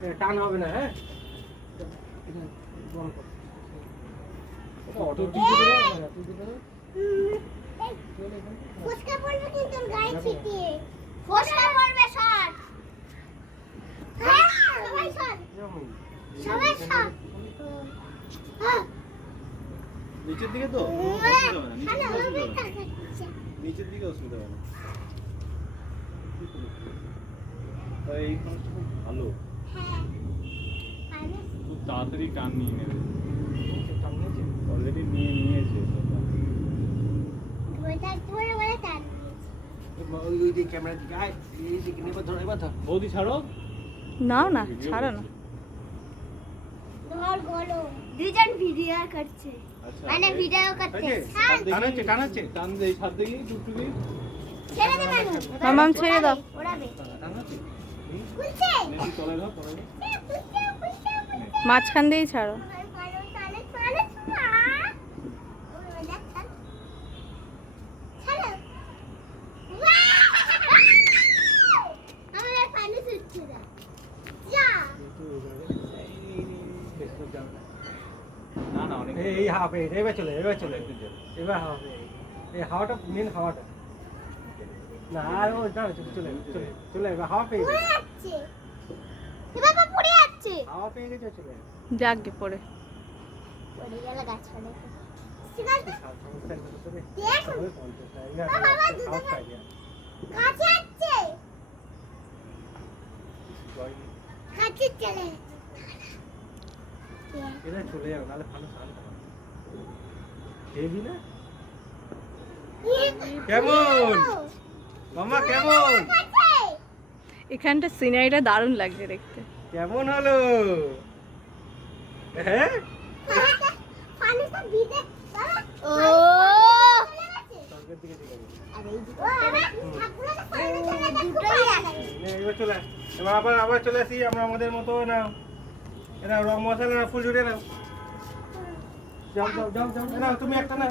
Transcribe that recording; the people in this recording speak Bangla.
টান হবে না। হ্যাঁ অটো ফসকা পড়বে কিন্তু গায়ে ছিটিয়ে ফসকা পড়বে শট। হ্যাঁ সবাই শট সবাই শট। হ্যাঁ নিচের দিকে তো নিচের দিকে অসুবিধা হবে না। এই খরচটা খুব ভালো, খুব তাড়াতাড়ি টান নিয়ে নেবে। অলরেডি নিয়েছে ক্যামেরা দিকে আয়, এই দিকে নেবার ধর, এবার ধর। বৌদি ছাড়ো নাও না, ছাড়ো না। ধর গলো দুজন ভিডিও করছে, আচ্ছা মানে ভিডিও করতে টানাচ্ছে টানাচ্ছে টান দে, ছাড় দেখি টুকটুকি ছেড়ে দে মানু মামাম ছেড়ে দাও। ওড়াবে টানাচ্ছে খুলছে নেটি তলে দাও, পরে দাও। মাঝখান দিয়েই ছাড়ো। না না অনেক এই হাফ এবার চলে এবার চলে এবার হাফ এই হাওয়াটা মেন হাওয়াটা না আর ও দাঁড়া চলে চলে চলে এবার হাওয়া পেয়ে গেছে হাওয়া পেয়ে গেছে চলে যাকগে পড়ে। এটা চলে যাবে নাহলে ভালো সান হেভি না। কেমন মামা কেমন এখানটা সিনারিটা দারুণ লাগছে দেখতে। কেমন হলো? হ্যাঁ ও স্বর্গের দিকে চলে যাবে। দুটোই আছে এবার চলে আস। এবার আবার চলে আসি আমরা আমাদের মতো না। এরা রং মশলা না ফুল জুড়ে নাও। যাও যাও যাও যাও না তুমি একটা না